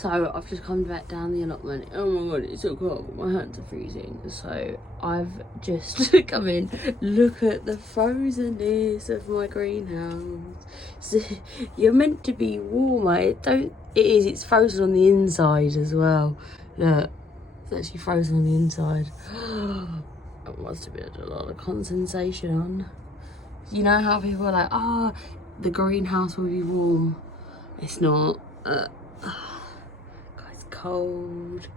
So I've just come back down the allotment. Oh my god, it's so cold. My hands are freezing. So I've just come in. Look at the frozenness of my greenhouse. So you're meant to be warmer. It's frozen on the inside as well. Look, it's actually frozen on the inside. That must have been a lot of condensation on. You know how people are like, oh, the greenhouse will be warm. It's not. It's cold.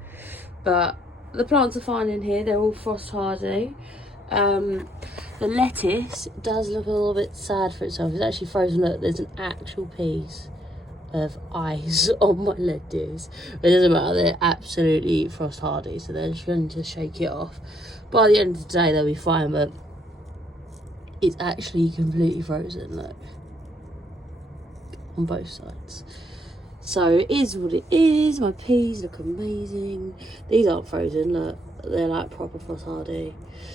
But the plants are fine in here. They're all frost hardy. The lettuce does look a little bit sad for itself. It's actually frozen. Look, there's an actual piece of ice on my lettuce. It doesn't matter. They're absolutely frost hardy. So they're just going to shake it off. By the end of the day, they'll be fine. But it's actually completely frozen. Look. On both sides. So it is what it is. My peas look amazing. These aren't frozen, look, they're like proper frost hardy.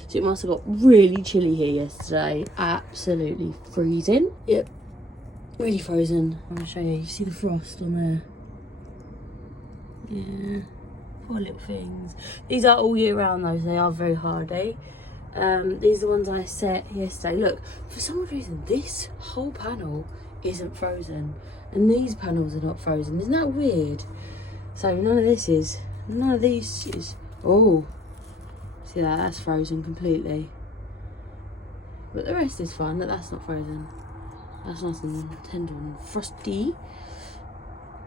So it must have got really chilly here yesterday. Absolutely freezing. Yep, really frozen. I'm gonna show you. You see the frost on there? Yeah, poor little things. These are all year round though, so they are very hardy. These are the ones I set yesterday. Look, for some reason this whole panel isn't frozen and these panels are not frozen. Isn't that weird? So none of these is. Oh, see that? That's frozen completely. But the rest is fine. That's not frozen. That's nice and tender and frosty.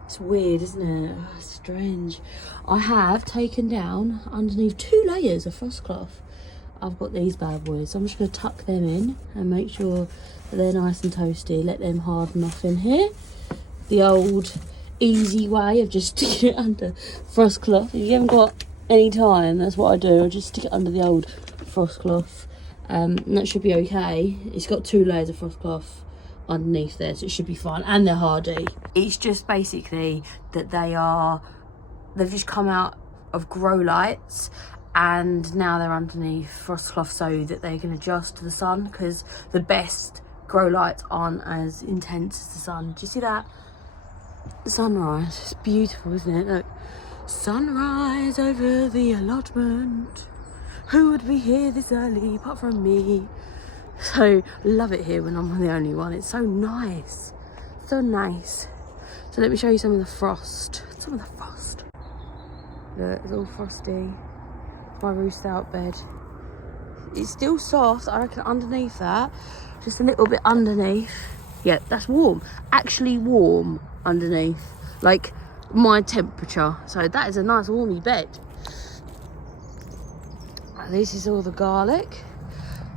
It's weird, isn't it? Oh, it's strange. I have taken down underneath 2 layers of frost cloth. I've got these bad boys, so I'm just going to tuck them in and make sure that they're nice and toasty. Let them harden off in here. The old easy way of just sticking it under frost cloth. If you haven't got any time, that's what I do. I just stick it under the old frost cloth, and that should be okay. It's got 2 layers of frost cloth underneath there, so it should be fine, and they're hardy. It's just basically that they've just come out of grow lights, and now they're underneath frost cloth so that they can adjust to the sun, because the best grow lights aren't as intense as the sun. Do you see that? The sunrise. It's beautiful, isn't it? Look. Sunrise over the allotment. Who would be here this early apart from me? So love it here when I'm the only one. It's so nice. So nice. So let me show you some of the frost. Look, it's all frosty. My roosted out bed. It's still soft, I reckon, underneath that. Just a little bit underneath. Yeah, that's warm. Actually warm underneath. Like my temperature. So that is a nice warmy bed. This is all the garlic.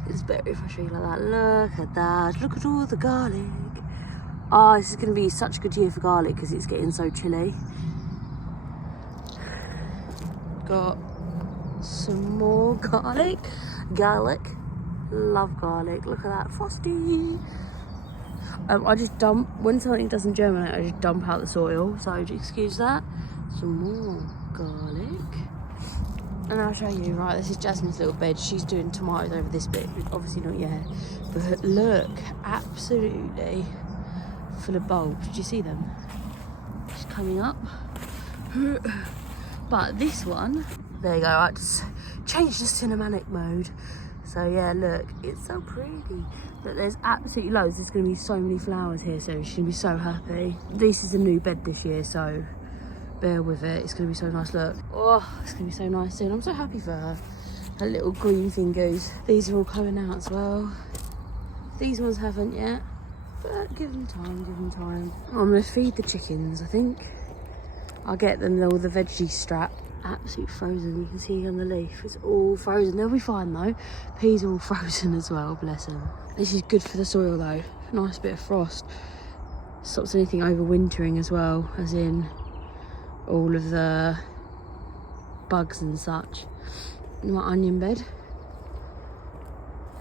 It's better if I show you like that. Look at that. Look at all the garlic. Oh, this is going to be such a good year for garlic because it's getting so chilly. Got some more garlic. Love garlic. Look at that, frosty. I just dump, when something doesn't germinate, I just dump out the soil, so excuse that. Some more garlic. And I'll show you, right, this is Jasmine's little bed. She's doing tomatoes over this bit, obviously not yet. But look, absolutely full of bulbs. Did you see them? Just coming up. But this one, there you go, I just changed to cinematic mode. So yeah, look, it's so pretty. Look, there's absolutely loads. There's going to be so many flowers here, so she's going to be so happy. This is a new bed this year, so bear with it. It's going to be so nice. Look, oh, it's going to be so nice soon. I'm so happy for her. Her little green fingers. These are all coming out as well. These ones haven't yet, but give them time, I'm going to feed the chickens, I think. I'll get them all the veggie strap. Absolutely frozen. You can see on the leaf, it's all frozen. They'll be fine though. Peas are all frozen as well, bless them. This is good for the soil though. Nice bit of frost. Stops anything overwintering as well, as in all of the bugs and such. My onion bed.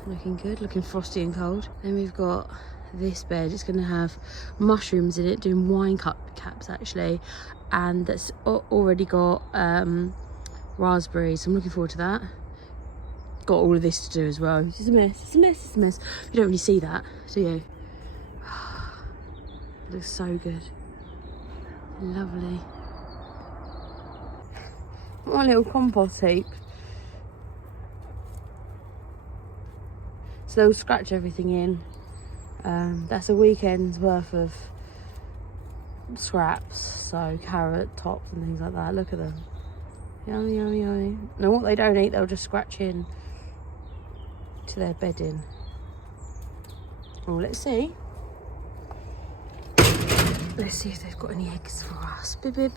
Looking good, looking frosty and cold. Then we've got this bed. It's going to have mushrooms in it, doing wine cup caps actually, and that's already got raspberries, so I'm looking forward to that. Got all of this to do as well. It's a mess. You don't really see that, do you? It looks so good. Lovely. My little compost heap. So they'll scratch everything in. That's a weekend's worth of scraps, so carrot tops and things like that. Look at them. Yummy, yummy, yummy. Now what they don't eat, they'll just scratch in to their bedding. Oh, let's see. Let's see if they've got any eggs for us. Bib bib.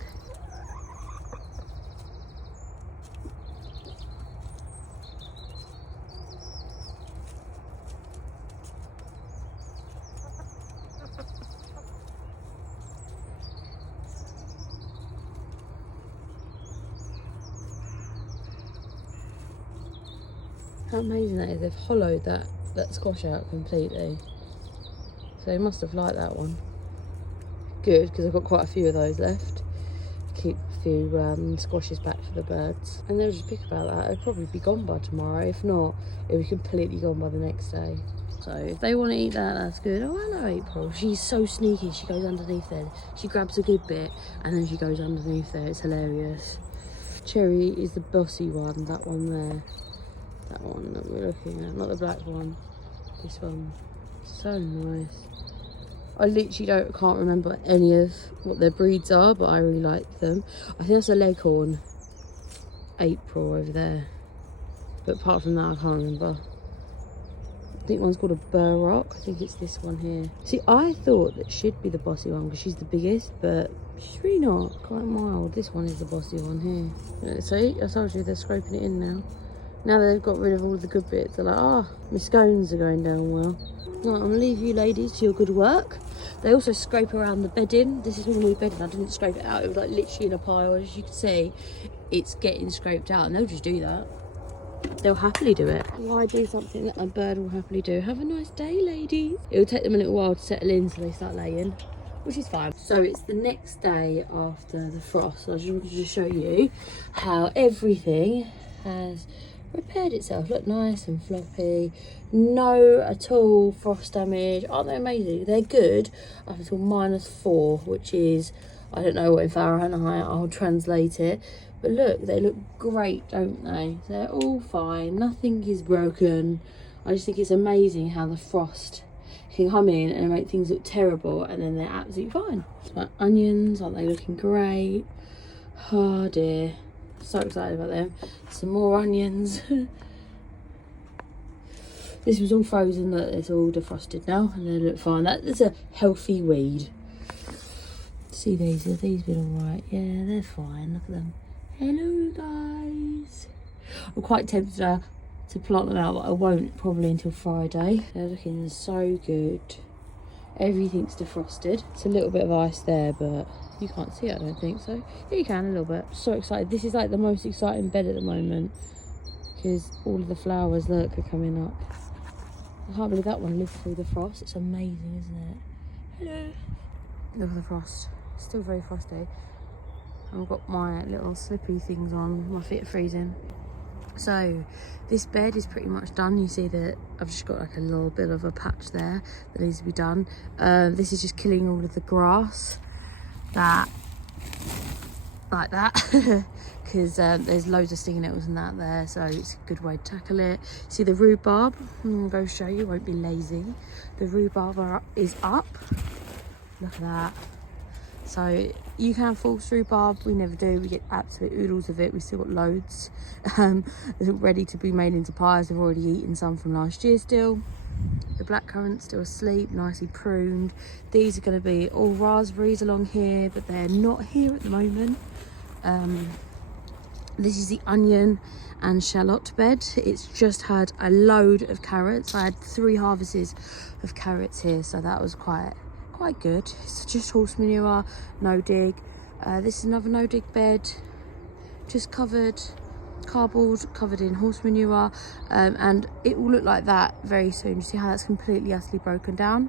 How amazing that is. They've hollowed that squash out completely. So they must have liked that one. Good, because I've got quite a few of those left. Keep a few squashes back for the birds. And they'll just pick about that. They'll probably be gone by tomorrow. If not, it'll be completely gone by the next day. So if they want to eat that, that's good. Oh, hello, April. She's so sneaky. She goes underneath there. She grabs a good bit and then she goes underneath there. It's hilarious. Cherry is the bossy one, that one there. That one that we're looking at, not the black one. This one. So nice. I literally can't remember any of what their breeds are, but I really like them. I think that's a leghorn. April over there. But apart from that, I can't remember. I think one's called a Burrock. I think it's this one here. See, I thought that she'd be the bossy one because she's the biggest, but she's really not. Quite mild. This one is the bossy one here. See, I told you they're scraping it in now. Now that they've got rid of all the good bits, they're like, my scones are going down well. Right, I'm gonna leave you ladies to your good work. They also scrape around the bedding. This is all new bedding. I didn't scrape it out. It was like literally in a pile. As you can see, it's getting scraped out, and they'll just do that. They'll happily do it. Why do something that a bird will happily do? Have a nice day, ladies. It'll take them a little while to settle in so they start laying, which is fine. So it's the next day after the frost. I just wanted to show you how everything has repaired itself. Look, nice and floppy. No at all frost damage. Aren't they amazing? They're good up until -4, which is, I don't know what in Fahrenheit. I'll translate it. But look, they look great, don't they? They're all fine. Nothing is broken. I just think it's amazing how the frost can come in and make things look terrible, and then they're absolutely fine. My onions, aren't they looking great? Oh dear. So excited about them. Some more onions. This was all frozen. Look, it's all defrosted now and they look fine. That's a healthy weed. See these? Have these been alright? Yeah, they're fine. Look at them. Hello guys. I'm quite tempted to plant them out, but I won't probably until Friday. They're looking so good. Everything's defrosted. It's a little bit of ice there, but you can't see it, I don't think so. Yeah, you can a little bit. So excited. This is like the most exciting bed at the moment because all of the flowers, look, are coming up. I can't believe that one lived through the frost. It's amazing, isn't it? Hello. Look at the frost. It's still very frosty. I've got my little slippy things on. My feet are freezing. So this bed is pretty much done. You see that I've just got like a little bit of a patch there that needs to be done. This is just killing all of the grass like that because there's loads of stinging nettles and that there, so it's a good way to tackle it. See the rhubarb, I'm gonna go show you, won't be lazy. The rhubarb is up. Look at that. So you can force rhubarb, we never do. We get absolute oodles of it. We still got loads ready to be made into pies. I've already eaten some from last year still. The blackcurrant's still asleep, nicely pruned. These are going to be all raspberries along here, but they're not here at the moment. This is the onion and shallot bed. It's just had a load of carrots. I had 3 harvests of carrots here, so that was quite good. It's just horse manure, no dig. This is another no dig bed, just covered cardboard, covered in horse manure, and it will look like that very soon. You see how that's completely utterly broken down?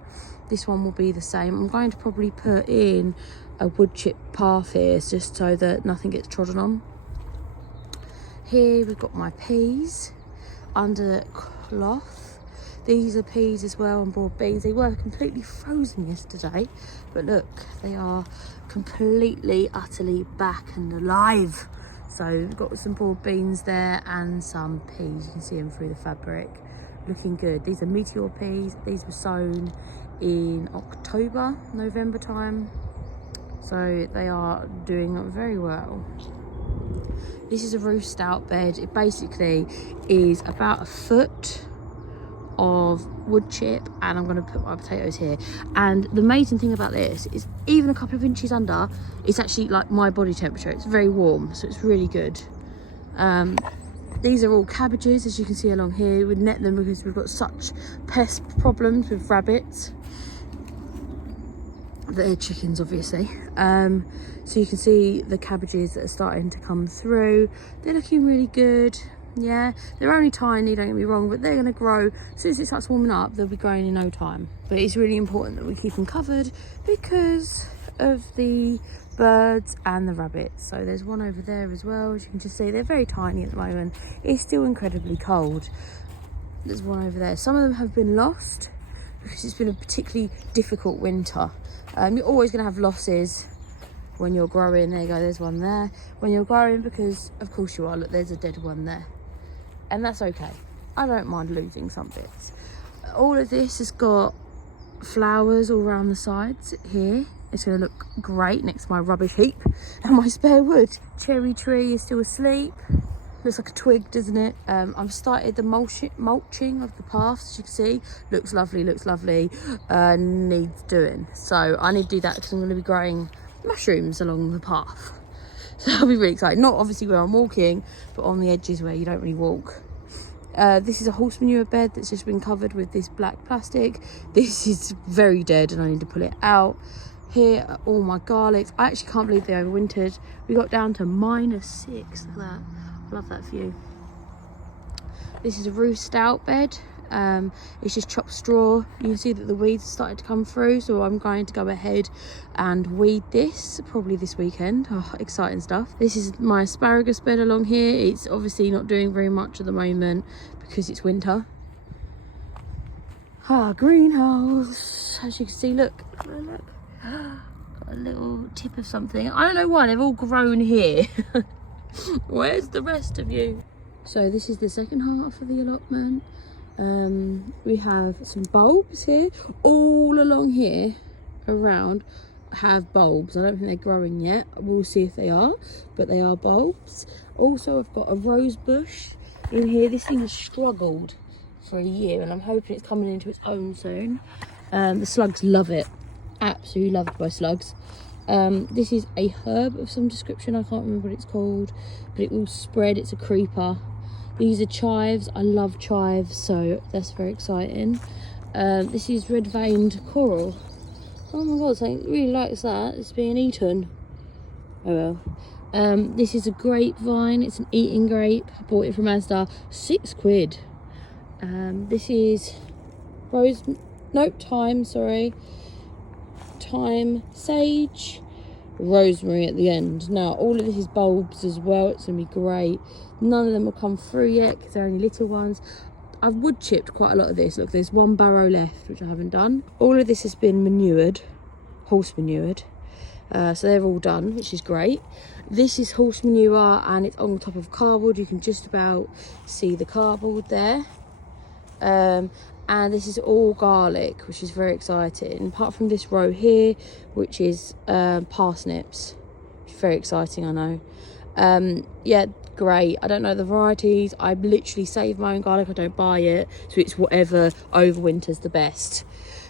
This one will be the same. I'm going to probably put in a wood chip path here just so that nothing gets trodden on. Here we've got my peas under cloth. These are peas as well and broad beans. They were completely frozen yesterday, but look, they are completely, utterly back and alive. So we've got some boiled beans there and some peas. You can see them through the fabric. Looking good. These are meteor peas. These were sown in October, November time. So they are doing very well. This is a roof stout bed. It basically is about a foot of wood chip, and I'm going to put my potatoes here. And the amazing thing about this is even a couple of inches under, it's actually like my body temperature. It's very warm, so it's really good. These are all cabbages, as you can see along here. We net them because we've got such pest problems with rabbits. They're chickens, obviously. So you can see the cabbages that are starting to come through. They're looking really good. Yeah, they're only tiny, don't get me wrong, but they're going to grow. As soon as it starts warming up, they'll be growing in no time. But it's really important that we keep them covered because of the birds and the rabbits. So there's one over there as well. As you can just see, they're very tiny at the moment. It's still incredibly cold. There's one over there. Some of them have been lost because it's been a particularly difficult winter. You're always going to have losses when you're growing. There you go, there's one there. When you're growing, because of course you are. Look, there's a dead one there. And that's okay. I don't mind losing some bits. All of this has got flowers all around the sides here. It's going to look great next to my rubbish heap and my spare wood. Cherry tree is still asleep. Looks like a twig, doesn't it? I've started the mulching of the paths, as you can see. Looks lovely, looks lovely. Needs doing. So I need to do that because I'm going to be growing mushrooms along the path. So I'll be really excited. Not obviously where I'm walking, but on the edges where you don't really walk. This is a horse manure bed that's just been covered with this black plastic. This is very dead and I need to pull it out. Here are all my garlics. I actually can't believe they overwintered. We got down to -6. Look at that. I love that view. This is a roof stout bed. It's just chopped straw. You can see that the weeds started to come through, so I'm going to go ahead and weed this probably this weekend. Oh, exciting stuff. This is my asparagus bed along here. It's obviously not doing very much at the moment because it's winter. Greenhouse. As you can see, look. Got a little tip of something. I don't know why they've all grown here. Where's the rest of you? So this is the second half of the allotment. We have some bulbs here. All along here around have bulbs. I don't think they're growing yet. We'll see if they are, but they are bulbs. Also, I've got a rose bush in here. This thing has struggled for a year and I'm hoping it's coming into its own soon. The slugs love it. Absolutely loved by slugs. This is a herb of some description. I can't remember what it's called, but it will spread. It's a creeper. These are chives. I love chives, so that's very exciting. This is red-veined coral. Oh my god, something really likes that. It's being eaten. Oh well. This is a grapevine. It's an eating grape. I bought it from Asda. £6. This is thyme, sage, rosemary at the end. Now all of this is bulbs as well. It's gonna be great. None of them will come through yet because they're only little ones. I've wood chipped quite a lot of this. Look, there's one barrow left which I haven't done. All of this has been manured, horse manured, so they're all done, which is great. This is horse manure and it's on top of cardboard. You can just about see the cardboard there. And this is all garlic, which is very exciting. Apart from this row here, which is parsnips, which is very exciting, I know. Yeah, great. I don't know the varieties. I literally save my own garlic. I don't buy it, so it's whatever overwinters the best.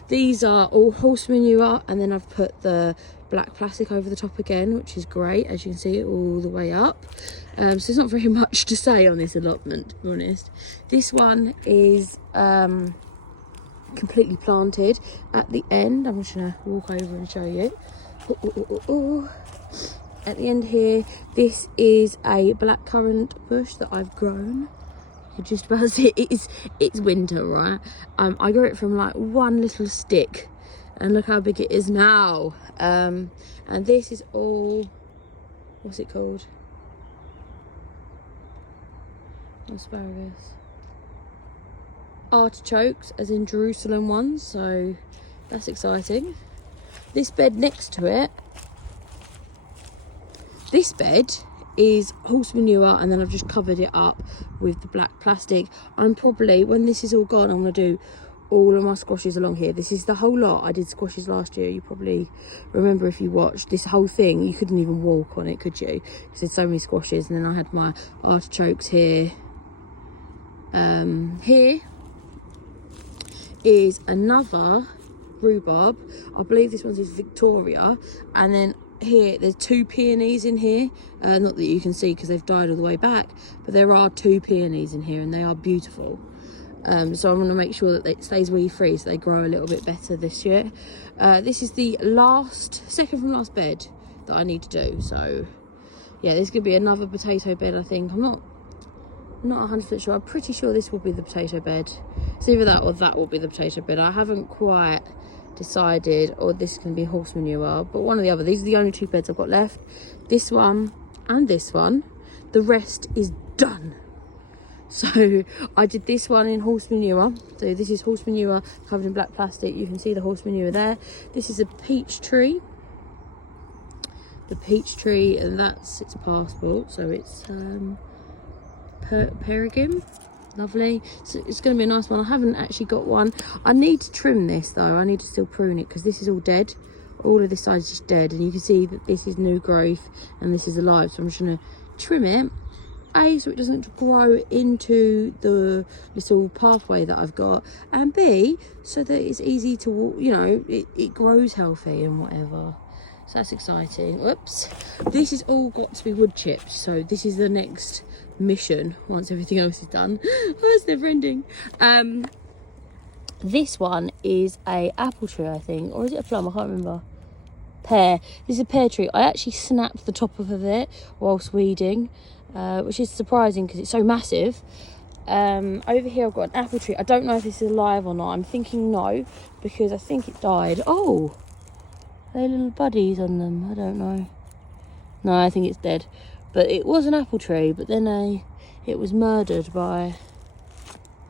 These are all horse manure, and then I've put the black plastic over the top again, which is great. As you can see, all the way up. So there's not very much to say on this allotment, to be honest. This one is completely planted at the end. I'm just gonna walk over and show you. At the end here, this is a blackcurrant bush that I've grown. You just about see it's winter, right? I grew it from like one little stick and look how big it is now. And this is all, what's it called? Asparagus. Artichokes, as in Jerusalem ones, so that's exciting. This bed next to it, this bed is horse manure, and then I've just covered it up with the black plastic. I'm probably, when this is all gone, I'm going to do all of my squashes along here. This is the whole lot. I did squashes last year. You probably remember if you watched this whole thing. You couldn't even walk on it, could you? Because there's so many squashes. And then I had my artichokes here. Here is another rhubarb. I believe this one's Victoria. And then here there's 2 peonies in here. Not that you can see because they've died all the way back, but there are 2 peonies in here, and they are beautiful. So I'm going to make sure that it stays weed free, so they grow a little bit better this year. This is the second from last bed that I need to do. So yeah, there's going to be another potato bed, I think. I'm not 100% sure. I'm pretty sure this will be the potato bed. It's either that or that will be the potato bed. I haven't quite decided, or this is going to be horse manure, but one or the other. These are the only 2 beds I've got left. This one and this one. The rest is done. So I did this one in horse manure. So this is horse manure covered in black plastic. You can see the horse manure there. This is a peach tree. The peach tree, and that's its passport. So it's Perigim. Lovely. So it's going to be a nice one. I haven't actually got one. I need to trim this though. I need to still prune it because this is all dead. All of this side is just dead, and you can see that this is new growth and this is alive. So I'm just going to trim it. A, so it doesn't grow into the little pathway that I've got, and B, so that it's easy to walk, you know, it grows healthy and whatever. So that's exciting. Whoops. This is all got to be wood chips, so this is the next mission once everything else is done. Oh, it's never ending. This one is a apple tree, I think, or is it a plum? I can't remember. Pear. This is a pear tree. I actually snapped the top of it whilst weeding. Which is surprising because it's so massive. Over here I've got an apple tree. I don't know if this is alive or not. I'm thinking no, because I think it died. Oh, they're little buddies on them. I don't know. No, I think it's dead. But it was an apple tree, but then it was murdered by...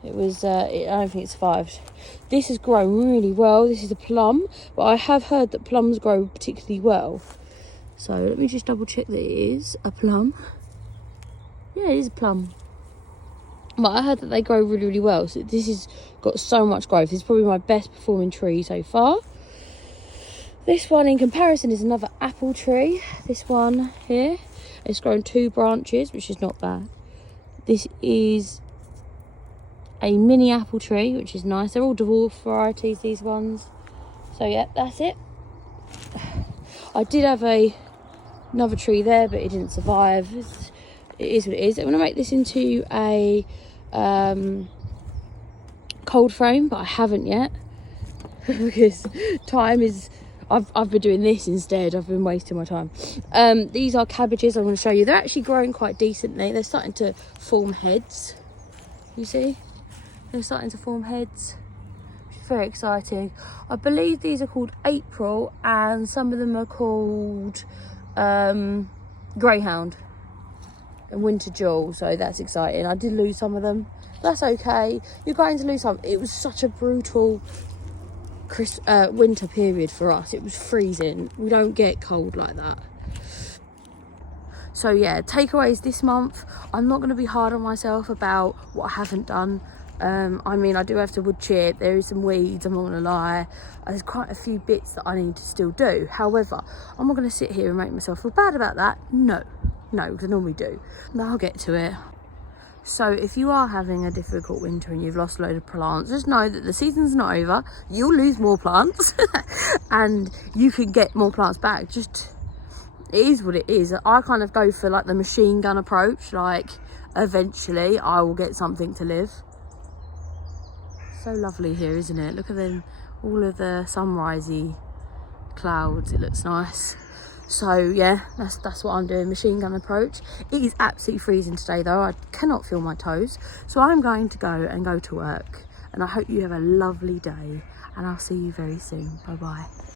I don't think it survived. This has grown really well. This is a plum, but I have heard that plums grow particularly well. So let me just double check that it is a plum. Yeah, it is a plum. But I heard that they grow really, really well. So this has got so much growth. It's probably my best performing tree so far. This one in comparison is another apple tree. This one here. It's grown 2 branches, which is not bad. This is a mini apple tree, which is nice. They're all dwarf varieties, these ones. So yeah, that's it. I did have another tree there, but it didn't survive. It is what it is. I'm going to make this into a cold frame, but I haven't yet because time is... I've been doing this instead. I've been wasting my time. These are cabbages. I'm going to show you. They're actually growing quite decently. They're starting to form heads. You see? They're starting to form heads. Which is very exciting. I believe these are called April, and some of them are called Greyhound and Winter Jewel, so that's exciting. I did lose some of them. That's okay. You're going to lose some. It was such a brutal winter period for us. It was freezing. We don't get cold like that. So yeah, takeaways this month. I'm not going to be hard on myself about what I haven't done. I mean, I do have to wood chip. There is some weeds, I'm not going to lie. There's quite a few bits that I need to still do. However, I'm not going to sit here and make myself feel bad about that. No, because I normally do. But I'll get to it. So if you are having a difficult winter and you've lost a load of plants, just know that the season's not over. You'll lose more plants and you can get more plants back. Just, it is what it is. I kind of go for like the machine gun approach. Like, eventually I will get something to live. So lovely here, isn't it? Look at them, all of the sunrisey clouds. It looks nice. So yeah, that's what I'm doing, machine gun approach. It is absolutely freezing today though. I cannot feel my toes. So I'm going to go to work, and I hope you have a lovely day, and I'll see you very soon. Bye bye.